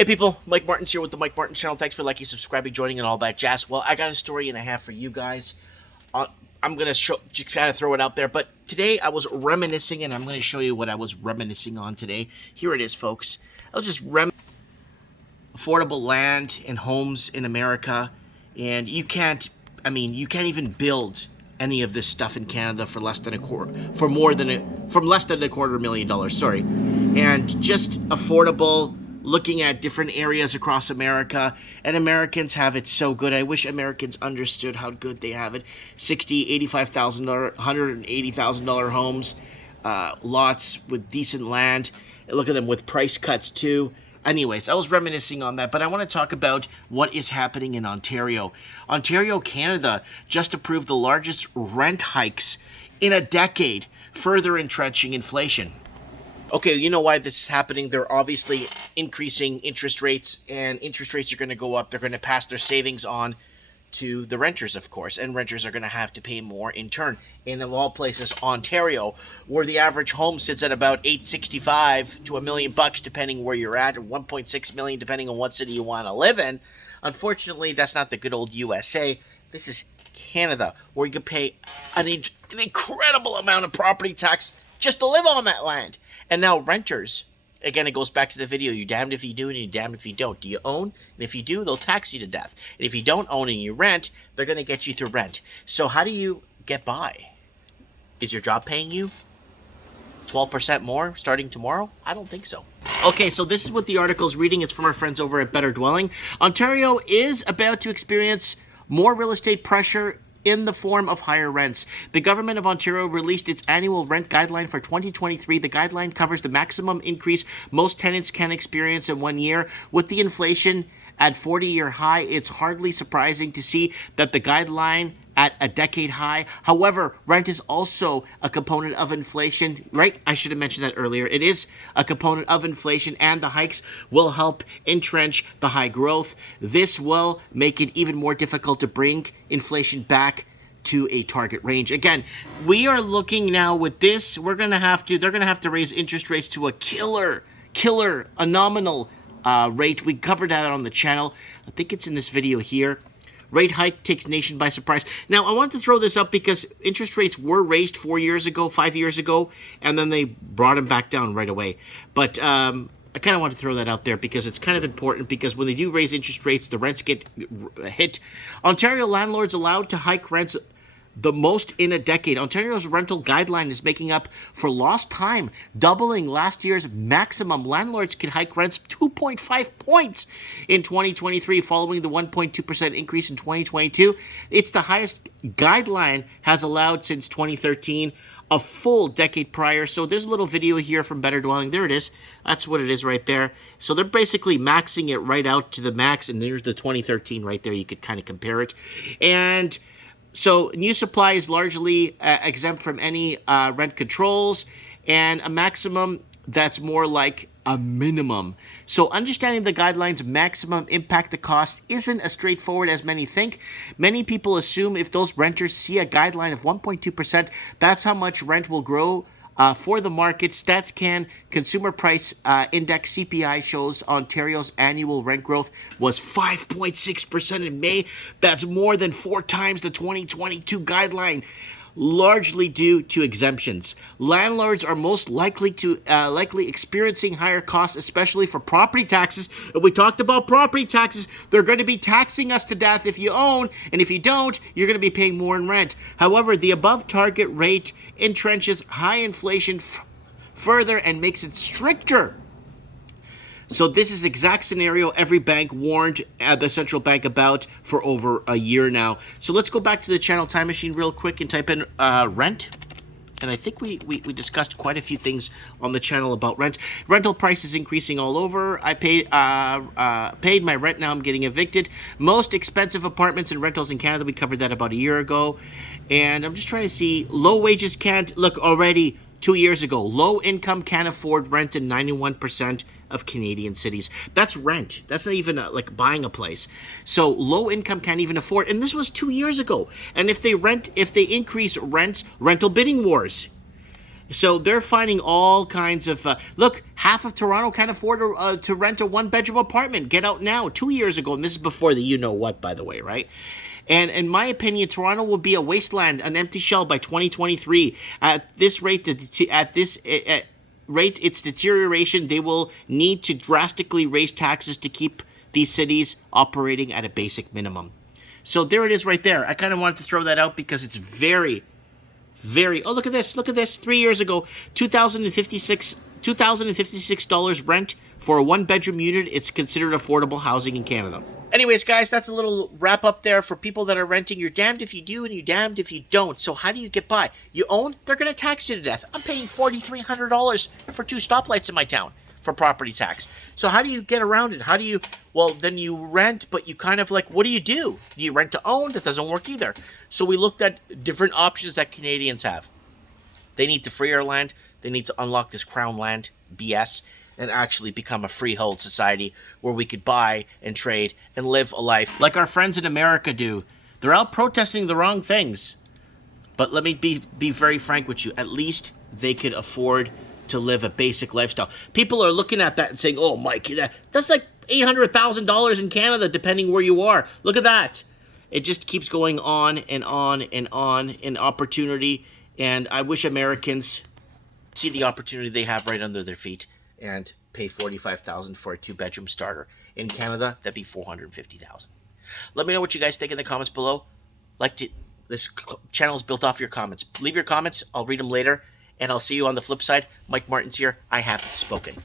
Hey people, Mike Martin's here with the Mike Martin channel. Thanks for liking, subscribing, joining, and all that jazz. Well, I got a story and a half for you guys. I'm going to just kind of throw it out there. But today I was reminiscing, and I'm going to show you what I was reminiscing on today. Here it is, folks. I was just affordable land and homes in America. And you can't even build any of this stuff in Canada for less than $250,000, sorry. And just affordable, looking at different areas across America, and Americans have it so good. I wish Americans understood how good they have it. $60,000, $85,000, $180,000 homes, lots with decent land. Look at them with price cuts too. Anyways, I was reminiscing on that, but I want to talk about what is happening in Ontario. Ontario, Canada, just approved the largest rent hikes in a decade, further entrenching inflation. Okay, you know why this is happening. They're obviously increasing interest rates, and interest rates are going to go up. They're going to pass their savings on to the renters, of course, and renters are going to have to pay more in turn. And of all places, Ontario, where the average home sits at about $865,000 to $1 million, depending where you're at, or $1.6 million, depending on what city you want to live in. Unfortunately, that's not the good old USA. This is Canada, where you could pay an incredible amount of property tax just to live on that land. And now renters, again, it goes back to the video. You're damned if you do and you're damned if you don't. Do you own? And if you do, they'll tax you to death. And if you don't own and you rent, they're going to get you through rent. So how do you get by? Is your job paying you 12% more starting tomorrow? I don't think so. Okay, so this is what the article is reading. It's from our friends over at Better Dwelling. Ontario is about to experience more real estate pressure in the form of higher rents. The Government of Ontario released its annual rent guideline for 2023. The guideline covers the maximum increase most tenants can experience in 1 year. With the inflation at 40-year high, it's hardly surprising to see that the guideline at a decade high. However, rent is also a component of inflation, right? I should have mentioned that earlier. It is a component of inflation, and the hikes will help entrench the high growth. This will make it even more difficult to bring inflation back to a target range. Again, we are looking now with this, they're going to have to raise interest rates to a a nominal rate. We covered that on the channel. I think it's in this video here. Rate hike takes nation by surprise. Now, I wanted to throw this up because interest rates were raised 5 years ago, and then they brought them back down right away. But I kind of want to throw that out there because it's kind of important, because when they do raise interest rates, the rents get hit. Ontario landlords allowed to hike rents the most in a decade. Ontario's rental guideline is making up for lost time, doubling last year's maximum. Landlords can hike rents 2.5 points in 2023, following the 1.2% increase in 2022. It's the highest guideline has allowed since 2013, a full decade prior. So there's a little video here from Better Dwelling. There it is. That's what it is right there. So they're basically maxing it right out to the max, and there's the 2013 right there. You could kind of compare it. And so new supply is largely exempt from any rent controls, and a maximum that's more like a minimum. So understanding the guidelines' maximum impact the cost isn't as straightforward as many think. Many people assume if those renters see a guideline of 1.2%, that's how much rent will grow for the market. StatsCan Consumer Price Index CPI shows Ontario's annual rent growth was 5.6% in May. That's more than 4 times the 2022 guideline, largely due to exemptions. Landlords are most likely experiencing higher costs, especially for property taxes. And we talked about property taxes. They're going to be taxing us to death if you own, and if you don't, you're going to be paying more in rent. However, the above target rate entrenches high inflation further and makes it stricter. So this is exact scenario every bank warned the central bank about for over a year now. So let's go back to the channel time machine real quick and type in rent. And I think we discussed quite a few things on the channel about rent. Rental prices increasing all over. I paid my rent, now I'm getting evicted. Most expensive apartments and rentals in Canada, we covered that about a year ago. And I'm just trying to see, low wages can't, look already 2 years ago, low income can't afford rent in 91% of Canadian cities. That's rent. That's not even like buying a place. So low income can't even afford, and this was 2 years ago. And if they increase rents, rental bidding wars. So they're finding all kinds of look. Half of Toronto can't afford to rent a one-bedroom apartment. Get out now. 2 years ago, and this is before the you know what, by the way, right? And in my opinion, Toronto will be a wasteland, an empty shell by 2023. At this rate, its deterioration, they will need to drastically raise taxes to keep these cities operating at a basic minimum. So there it is right there. I kind of wanted to throw that out because it's very, oh, look at this. 3 years ago, $2,056 rent for a one-bedroom unit. It's considered affordable housing in Canada. Anyways, guys, that's a little wrap up there for people that are renting. You're damned if you do and you're damned if you don't. So how do you get by? You own? They're going to tax you to death. I'm paying $4,300 for 2 stoplights in my town for property tax. So how do you get around it? Well, then you rent, but you kind of what do? Do you rent to own? That doesn't work either. So we looked at different options that Canadians have. They need to free our land. They need to unlock this crown land BS and actually become a freehold society where we could buy and trade and live a life like our friends in America do. They're out protesting the wrong things. But let me be very frank with you. At least they could afford to live a basic lifestyle. People are looking at that and saying, oh, Mike, that's like $800,000 in Canada, depending where you are. Look at that. It just keeps going on and on and on in opportunity. And I wish Americans see the opportunity they have right under their feet and pay $45,000 for a 2-bedroom starter. In Canada, that'd be $450,000. Let me know what you guys think in the comments below. This channel is built off your comments. Leave your comments. I'll read them later. And I'll see you on the flip side. Mike Martin's here. I have spoken.